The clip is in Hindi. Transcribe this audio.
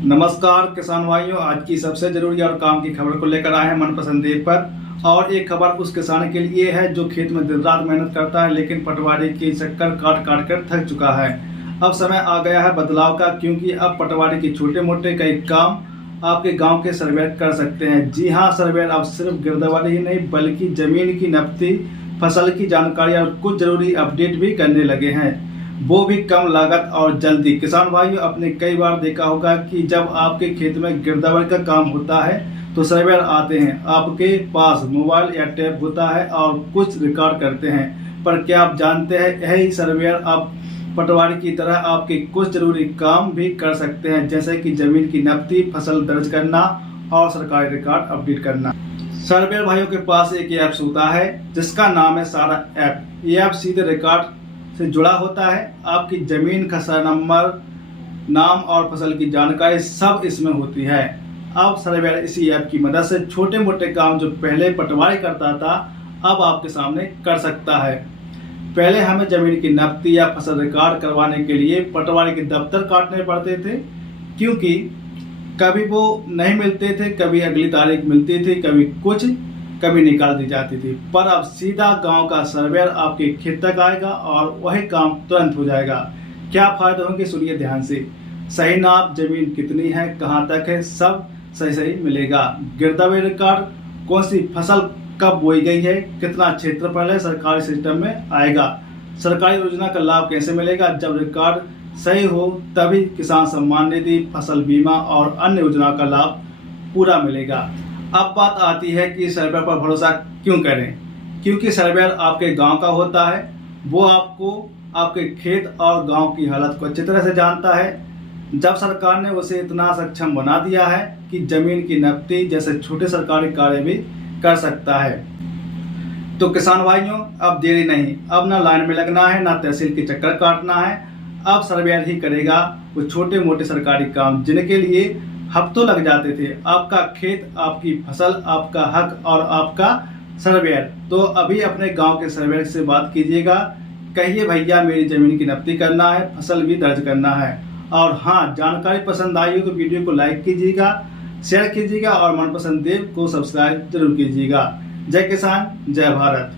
नमस्कार किसान भाइयों, आज की सबसे जरूरी और काम की खबर को लेकर आए हैं मनपसंद देव पर। और एक खबर उस किसान के लिए है जो खेत में दिन रात मेहनत करता है लेकिन पटवारी की चक्कर काट काट कर थक चुका है। अब समय आ गया है बदलाव का, क्योंकि अब पटवारी के छोटे मोटे कई काम आपके गांव के सर्वेयर कर सकते हैं। जी हां, सर्वेयर अब सिर्फ गिरदावरी ही नहीं बल्कि जमीन की नब्ती, फसल की जानकारी और कुछ जरूरी अपडेट भी करने लगे हैं, वो भी कम लागत और जल्दी। किसान भाइयों, आपने कई बार देखा होगा कि जब आपके खेत में गिरदावरी का काम होता है तो सर्वेयर आते हैं, आपके पास मोबाइल या टैब होता है और कुछ रिकॉर्ड करते हैं। पर क्या आप जानते हैं, यही सर्वेयर आप पटवारी की तरह आपके कुछ जरूरी काम भी कर सकते हैं, जैसे कि जमीन की नब्ती, फसल दर्ज करना और सरकारी रिकॉर्ड अपडेट करना। सर्वेयर भाइयों के पास एक ऐप होता है जिसका नाम है सारा ऐप। ये ऐप सीधे रिकॉर्ड से जुड़ा होता है। आपकी जमीन का सर्वे नंबर, नाम और फसल की जानकारी सब इसमें होती है। अब सर्वेयर इसी ऐप की मदद से छोटे मोटे काम जो पहले पटवारी करता था अब आपके सामने कर सकता है। पहले हमें जमीन की नब्ती या फसल रिकॉर्ड करवाने के लिए पटवारी के दफ्तर काटने पड़ते थे, क्योंकि कभी वो नहीं मिलते थे, कभी अगली तारीख मिलती थी, कभी निकाल दी जाती थी। पर अब सीधा गांव का सर्वेयर आपके खेत तक आएगा और वही काम तुरंत हो जाएगा। क्या फायदे होंगे, सुनिए ध्यान से। सही नाप, जमीन कितनी है, कहां तक है, सब सही मिलेगा। गिरदावरी रिकॉर्ड, कौन सी फसल कब बोई गई है, कितना क्षेत्रफल है, सरकारी सिस्टम में आएगा। सरकारी योजना का लाभ कैसे मिलेगा, जब रिकॉर्ड सही हो तभी किसान सम्मान निधि, फसल बीमा और अन्य योजना का लाभ पूरा मिलेगा। अब बात आती है कि सर्वेयर पर भरोसा क्यों करें, क्योंकि सर्वेयर आपके गांव का होता है। वो आपको आपके खेत और गांव की हालत को अच्छी तरह से जानता है। जब सरकार ने उसे इतना सक्षम बना दिया है कि जमीन की नब्ती जैसे छोटे सरकारी कार्य भी कर सकता है, तो किसान भाइयों अब देरी नहीं। अब ना लाइन में लगना है, ना तहसील के चक्कर काटना है। अब सर्वेयर ही करेगा वो छोटे मोटे सरकारी काम जिनके लिए हफ्तों लग जाते थे। आपका खेत, आपकी फसल, आपका हक और आपका सर्वेयर। तो अभी अपने गांव के सर्वेयर से बात कीजिएगा, कहिए भैया मेरी जमीन की नब्ती करना है, फसल भी दर्ज करना है। और हाँ, जानकारी पसंद आई हो तो वीडियो को लाइक कीजिएगा, शेयर कीजिएगा और मनपसंद देव को सब्सक्राइब जरूर कीजिएगा। जय किसान, जय भारत।